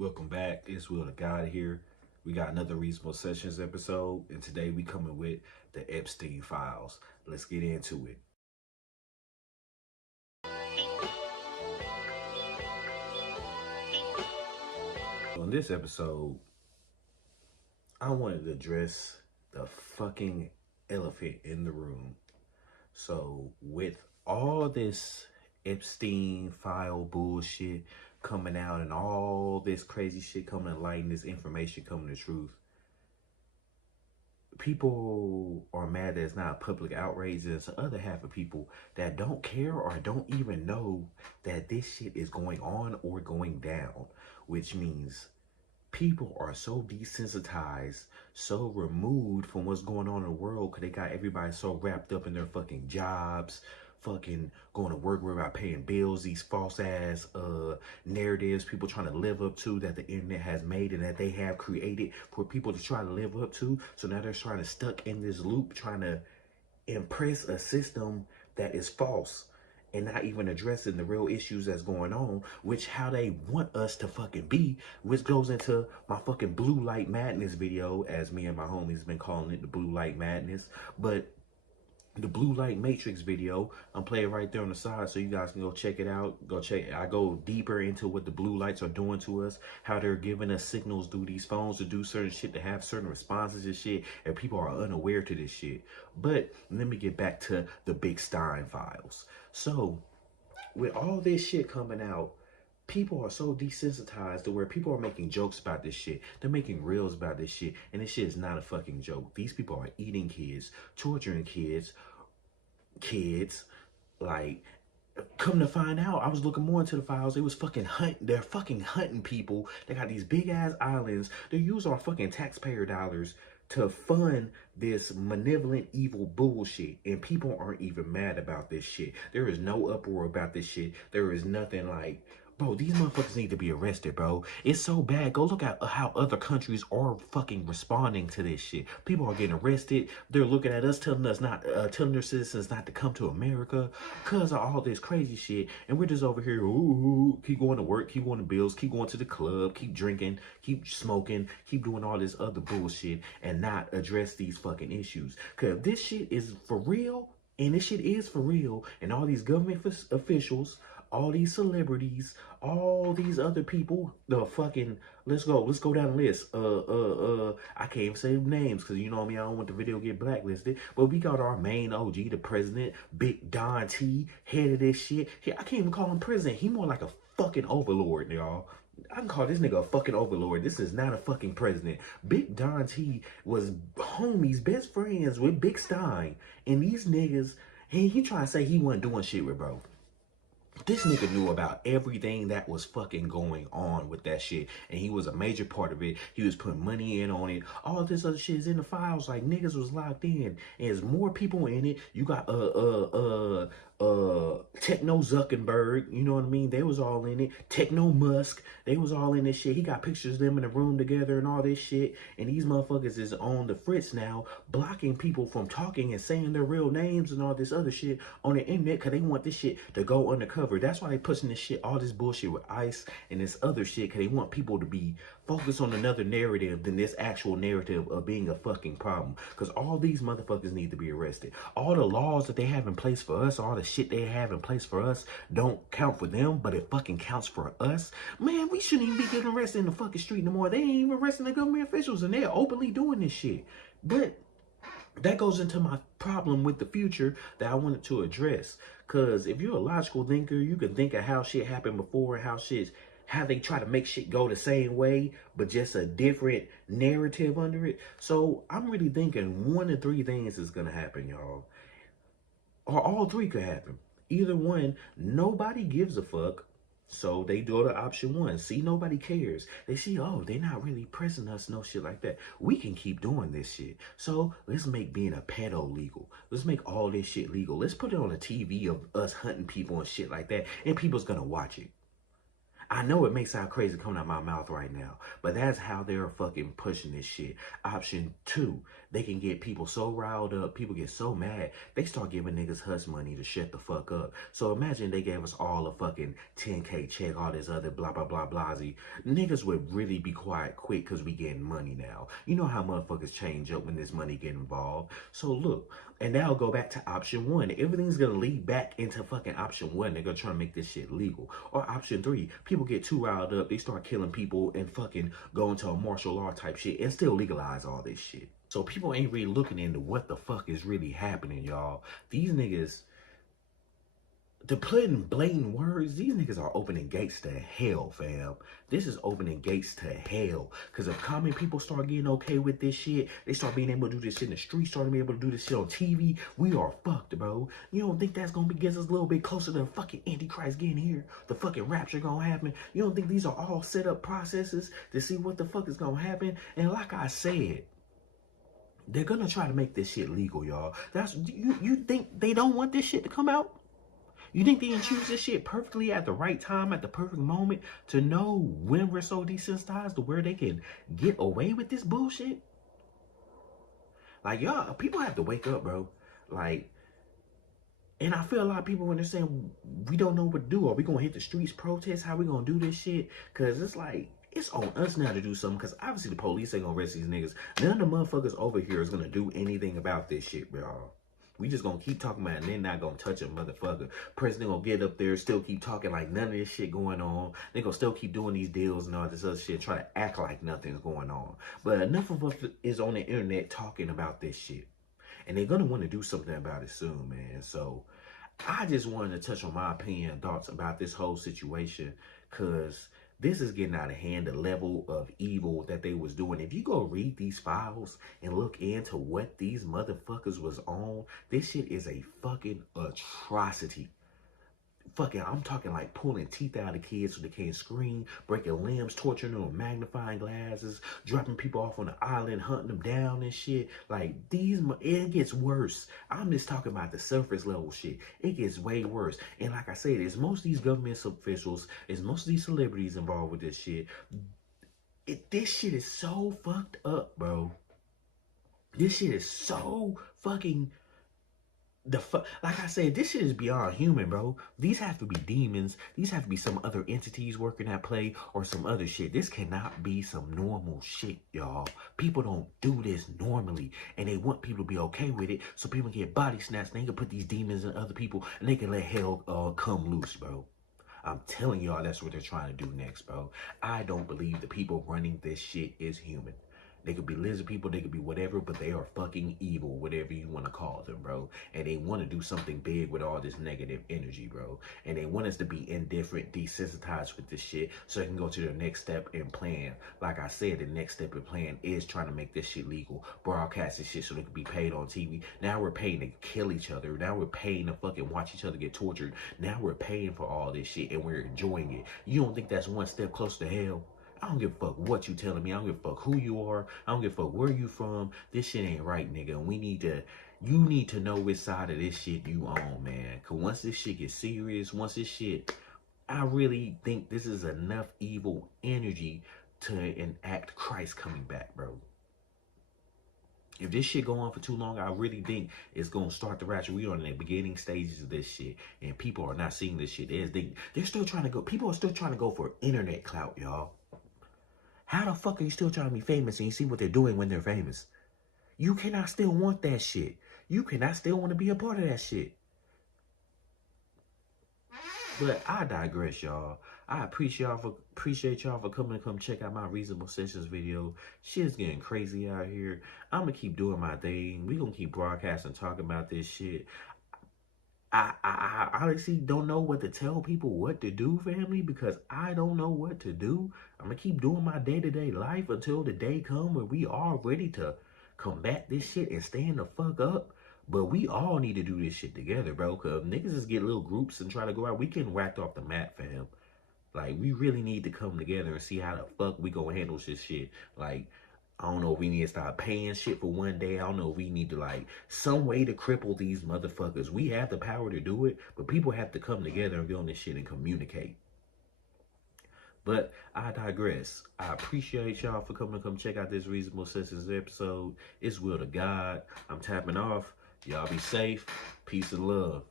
Welcome back. It's Will the God here. We got another Reasonable Sessions episode, and today we coming with the EPstein files. Let's get into it. On this episode, I wanted to address the fucking elephant in the room. So, with all this Epstein file bullshit coming out and all this crazy shit coming to light and this information coming to truth, people are mad that it's not a public outrage. There's the other half of people that don't care or don't even know that this shit is going on or going down, which means people are so desensitized, so removed from what's going on in the world because they got everybody so wrapped up in their fucking jobs, fucking going to work, worry about paying bills, these false ass narratives people trying to live up to that the internet has made and that they have created for people to try to live up to. So now they're trying to stuck in this loop, trying to impress a system that is false and not even addressing the real issues that's going on, which how they want us to fucking be, which goes into my fucking blue light madness video, as me and my homies been calling it, the blue light madness. But the blue light matrix video, I'm playing right there on the side so you guys can go check it out. Go check it. I go deeper into what the blue lights are doing to us, how they're giving us signals through these phones to do certain shit, to have certain responses and shit, and people are unaware to this shit. But let me get back to the EPstein files. So with all this shit coming out, people are so desensitized to where people are making jokes about this shit. They're making reels about this shit. And this shit is not a fucking joke. These people are eating kids, torturing kids, like, come to find out, I was looking more into the files. They was fucking hunting. They're fucking hunting people. They got these big ass islands. They use our fucking taxpayer dollars to fund this malevolent, evil bullshit. And people aren't even mad about this shit. There is no uproar about this shit. There is nothing like, bro, these motherfuckers need to be arrested, bro. It's so bad. Go look at how other countries are fucking responding to this shit. People are getting arrested. They're looking at us, telling us not, telling their citizens not to come to America because of all this crazy shit. And we're just over here, ooh, keep going to work, keep going to bills, keep going to the club, keep drinking, keep smoking, keep doing all this other bullshit and not address these fucking issues. Because if this shit is for real, and this shit is for real, and all these government officials, all these celebrities, all these other people, the fucking, let's go down the list. I can't even say names because you know me, I don't want the video to get blacklisted. But we got our main OG, the president, Big Don T, head of this shit. I can't even call him president. He more like a fucking overlord, y'all. I can call this nigga a fucking overlord. This is not a fucking president. Big Don T was homies, best friends with EPstein. And these niggas, he trying to say he wasn't doing shit with bro. This nigga knew about everything that was fucking going on with that shit. And he was a major part of it. He was putting money in on it. All this other shit is in the files. Like, niggas was locked in. And there's more people in it. You got, Techno Zuckerberg, you know what I mean? They was all in it. Techno Musk, they was all in this shit. He got pictures of them in a room together and all this shit. And these motherfuckers is on the fritz now, blocking people from talking and saying their real names and all this other shit on the internet because they want this shit to go undercover. That's why they pushing this shit, all this bullshit with ICE and this other shit, because they want people to be focused on another narrative than this actual narrative of being a fucking problem. Because all these motherfuckers need to be arrested. All the laws that they have in place for us, all the shit they have in place for us don't count for them, but it fucking counts for us. Man, we shouldn't even be getting arrested in the fucking street no more. They ain't even arresting the government officials and they're openly doing this shit. But that goes into my problem with the future that I wanted to address. Because if you're a logical thinker, you can think of how shit happened before and how they try to make shit go the same way, but just a different narrative under it. So I'm really thinking one of three things is going to happen, y'all. Or all three could happen. Either one, nobody gives a fuck. So they go to option one. See, nobody cares. They see, oh, they're not really pressing us, no shit like that. We can keep doing this shit. So let's make being a pedo legal. Let's make all this shit legal. Let's put it on the TV of us hunting people and shit like that. And people's gonna watch it. I know it may sound crazy coming out my mouth right now, but that's how they're fucking pushing this shit. Option two, they can get people so riled up, people get so mad, they start giving niggas hush money to shut the fuck up. So imagine they gave us all a fucking 10K check, all this other blah, blah, blah, blasey. Niggas would really be quiet quick because we getting money now. You know how motherfuckers change up when this money get involved. So look, and now go back to option one. Everything's gonna lead back into fucking option one. They're gonna try to make this shit legal. Or option three, people get too riled up, they start killing people and fucking go into a martial law type shit and still legalize all this shit. So people ain't really looking into what the fuck is really happening, y'all. These niggas, to put in blatant words, these niggas are opening gates to hell, fam. This is opening gates to hell. Because if common people start getting okay with this shit, they start being able to do this shit in the street, start being able to do this shit on TV, we are fucked, bro. You don't think that's going to get us a little bit closer to the fucking Antichrist getting here? The fucking rapture going to happen? You don't think these are all set up processes to see what the fuck is going to happen? And like I said, they're going to try to make this shit legal, y'all. That's you think they don't want this shit to come out? You think they can choose this shit perfectly at the right time, at the perfect moment, to know when we're so desensitized to where they can get away with this bullshit? Like, y'all, people have to wake up, bro. Like, and I feel a lot of people when they're saying we don't know what to do. Are we going to hit the streets, protest? How we going to do this shit? Because it's like, it's on us now to do something. Because obviously the police ain't going to arrest these niggas. None of the motherfuckers over here is going to do anything about this shit, bro. We just gonna keep talking about it and they're not gonna touch a motherfucker. President gonna get up there, still keep talking like none of this shit going on. They gonna still keep doing these deals and all this other shit, try to act like nothing's going on. But enough of us is on the internet talking about this shit. And they're gonna want to do something about it soon, man. So I just wanted to touch on my opinion and thoughts about this whole situation, because this is getting out of hand, the level of evil that they was doing. If you go read these files and look into what these motherfuckers was on, this shit is a fucking atrocity. Fucking, I'm talking like pulling teeth out of kids so they can't scream, breaking limbs, torturing them with magnifying glasses, dropping people off on the island, hunting them down and shit. Like, it gets worse. I'm just talking about the surface level shit. It gets way worse. And like I said, it's most of these government officials, it's most of these celebrities involved with this shit. This shit is so fucked up, bro. This shit is so fucking... like I said, this shit is beyond human, bro. These have to be demons. These have to be some other entities working at play or some other shit. This cannot be some normal shit, y'all. People don't do this normally, and they want people to be okay with it so people can get body snatched and they can put these demons in other people and they can let hell come loose, bro. I'm telling y'all, that's what they're trying to do next, bro. I don't believe the people running this shit is human. They could be lizard people, they could be whatever, but they are fucking evil, whatever you want to call them, bro. And they want to do something big with all this negative energy, bro. And they want us to be indifferent, desensitized with this shit so they can go to their next step and plan. Like I said, the next step and plan is trying to make this shit legal. Broadcast this shit so they can be paid on TV. Now we're paying to kill each other. Now we're paying to fucking watch each other get tortured. Now we're paying for all this shit and we're enjoying it. You don't think that's one step closer to hell? I don't give a fuck what you telling me. I don't give a fuck who you are. I don't give a fuck where you from. This shit ain't right, nigga. You need to know which side of this shit you on, man. Cause once this shit gets serious, I really think this is enough evil energy to enact Christ coming back, bro. If this shit go on for too long, I really think it's gonna start the rapture. We are in the beginning stages of this shit, and people are not seeing this shit. They're still trying to go. People are still trying to go for internet clout, y'all. How the fuck are you still trying to be famous and you see what they're doing when they're famous? You cannot still want that shit. You cannot still want to be a part of that shit. But I digress, y'all. I appreciate y'all for coming to come check out my Reasonable Sessions video. Shit's getting crazy out here. I'm gonna keep doing my thing. We gonna keep broadcasting, talking about this shit. I honestly don't know what to tell people what to do, family, because I don't know what to do. I'm going to keep doing my day-to-day life until the day come where we are ready to combat this shit and stand the fuck up. But we all need to do this shit together, bro, because niggas just get little groups and try to go out. We getting whacked off the map, fam. Like, we really need to come together and see how the fuck we gonna handle this shit. Like, I don't know if we need to start paying shit for one day. I don't know if we need to, like, some way to cripple these motherfuckers. We have the power to do it, but people have to come together and get on this shit and communicate. But I digress. I appreciate y'all for coming to come check out this Reasonable Senses episode. It's will to God. I'm tapping off. Y'all be safe. Peace and love.